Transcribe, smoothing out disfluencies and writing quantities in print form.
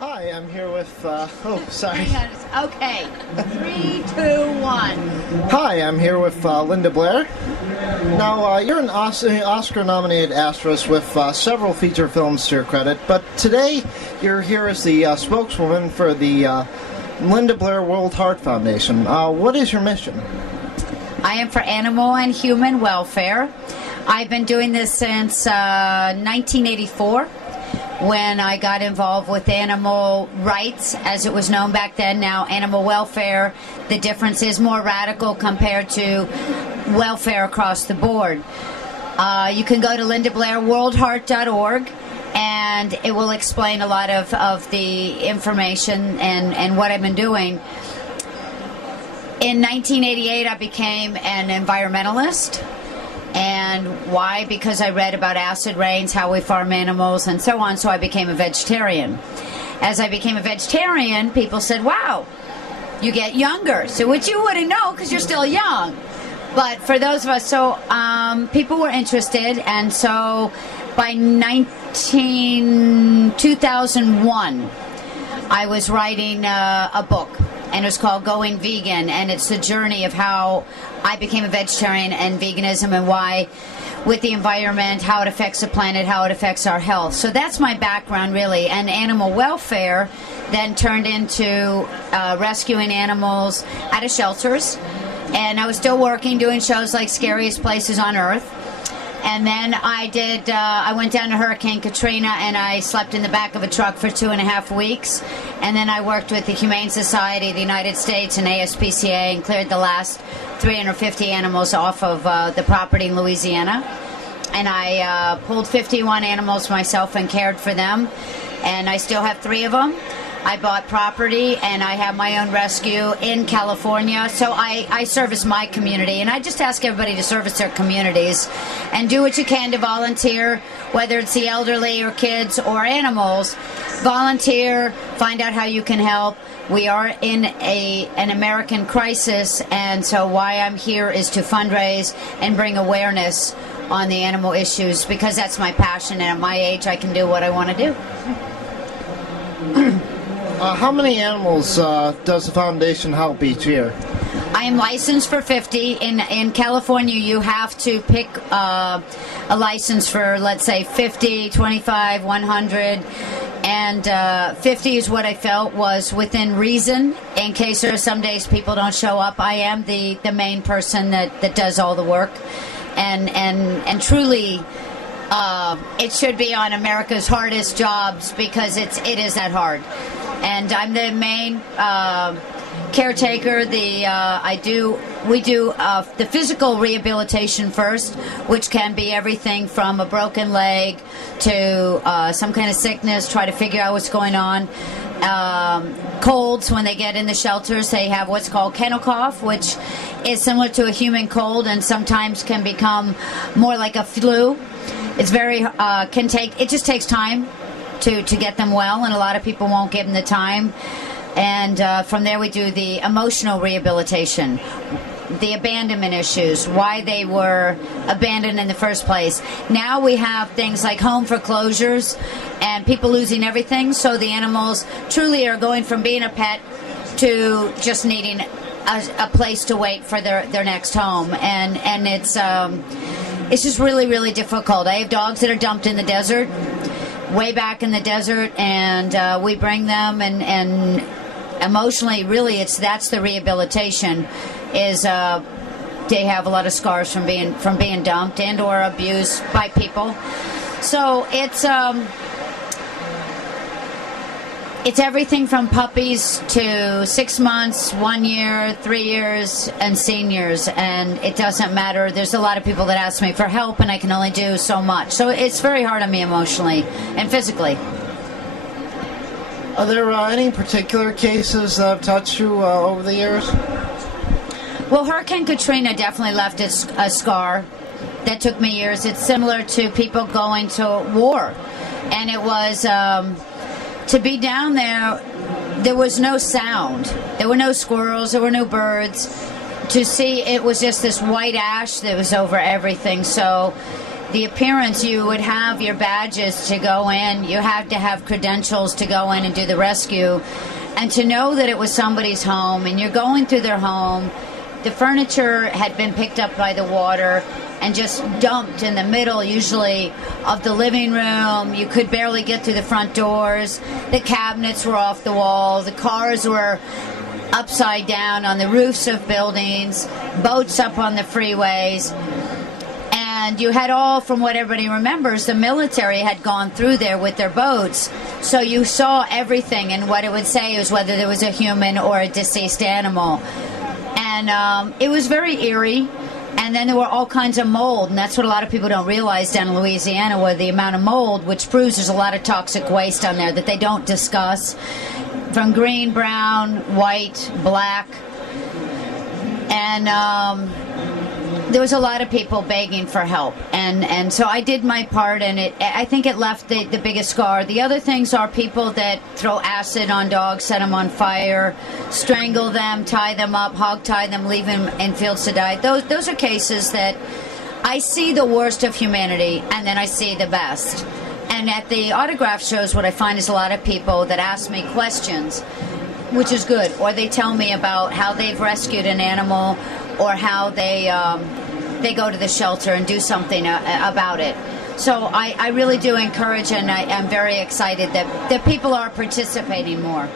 Hi, I'm here with, oh, sorry. Hang on. Okay. 3, 2, 1. Hi, I'm here with Linda Blair. Now, you're an Oscar-nominated actress with several feature films to your credit, but today you're here as the spokeswoman for the Linda Blair World Heart Foundation. What is your mission? I am for animal and human welfare. I've been doing this since 1984. When I got involved with animal rights, as it was known back then, now animal welfare. The difference is more radical compared to welfare across the board. You can go to lindablairworldheart.org, and it will explain a lot of the information and what I've been doing. In 1988, I became an environmentalist. And why? Because I read about acid rains, how we farm animals, and so on, so I became a vegetarian. As I became a vegetarian, people said, wow, you get younger. So which you wouldn't know because you're still young. But for those of us, so people were interested, and so by 2001, I was writing a book. And it was called Going Vegan, and it's the journey of how I became a vegetarian and veganism and why, with the environment, how it affects the planet, how it affects our health. So that's my background, really. And animal welfare then turned into rescuing animals out of shelters. And I was still working, doing shows like Scariest Places on Earth. And then I went down to Hurricane Katrina, and I slept in the back of a truck for 2.5 weeks. And then I worked with the Humane Society of the United States and ASPCA and cleared the last 350 animals off of the property in Louisiana. And I pulled 51 animals myself and cared for them. And I still have 3 of them. I bought property, and I have my own rescue in California. So I service my community, and I just ask everybody to service their communities and do what you can to volunteer, whether it's the elderly or kids or animals. Volunteer, find out how you can help. We are in an American crisis, and so why I'm here is to fundraise and bring awareness on the animal issues, because that's my passion, and at my age I can do what I want to do. How many animals does the foundation help each year? I am licensed for 50. In California, you have to pick a license for, let's say, 50, 25, 100. And 50 is what I felt was within reason. In case there are some days people don't show up, I am the main person that does all the work. And truly, it should be on America's hardest jobs, because it is that hard. And I'm the main caretaker. We do the physical rehabilitation first, which can be everything from a broken leg to some kind of sickness. Try to figure out what's going on. Colds, when they get in the shelters, they have what's called kennel cough, which is similar to a human cold and sometimes can become more like a flu. It's very it just takes time to get them well, and a lot of people won't give them the time. And from there we do the emotional rehabilitation, the abandonment issues, why they were abandoned in the first place. Now we have things like home foreclosures and people losing everything, so the animals truly are going from being a pet to just needing a place to wait for their next home. And it's just really, really difficult. I have dogs that are dumped in the desert, way back in the desert, and we bring them, and emotionally, really, that's the rehabilitation. Is they have a lot of scars from being dumped and or abused by people. So it's everything from puppies to 6 months, 1 year, 3 years, and seniors. And it doesn't matter. There's a lot of people that ask me for help, and I can only do so much. So it's very hard on me emotionally and physically. Are there any particular cases that have touched you over the years? Well, Hurricane Katrina definitely left a scar that took me years. It's similar to people going to war. And it was... to be down there, there was no sound. There were no squirrels. There were no birds. To see, it was just this white ash that was over everything. So the appearance, you would have your badges to go in. You had to have credentials to go in and do the rescue. And to know that it was somebody's home, and you're going through their home, the furniture had been picked up by the water and just dumped in the middle, usually, of the living room. You could barely get through the front doors. The cabinets were off the wall. The cars were upside down on the roofs of buildings, boats up on the freeways. And you had all, from what everybody remembers, the military had gone through there with their boats. So you saw everything, and what it would say was whether there was a human or a deceased animal. And it was very eerie. And then there were all kinds of mold, and that's what a lot of people don't realize down in Louisiana, where the amount of mold, which proves there's a lot of toxic waste on there that they don't discuss, from green, brown, white, black. And there was a lot of people begging for help, and so I did my part, and I think it left the biggest scar. The other things are people that throw acid on dogs, set them on fire, strangle them, tie them up, hog tie them, leave them in fields to die. Those are cases that I see the worst of humanity, and then I see the best. And at the autograph shows, what I find is a lot of people that ask me questions, which is good, or they tell me about how they've rescued an animal, or how they go to the shelter and do something about it. So I really do encourage, and I'm very excited that people are participating more.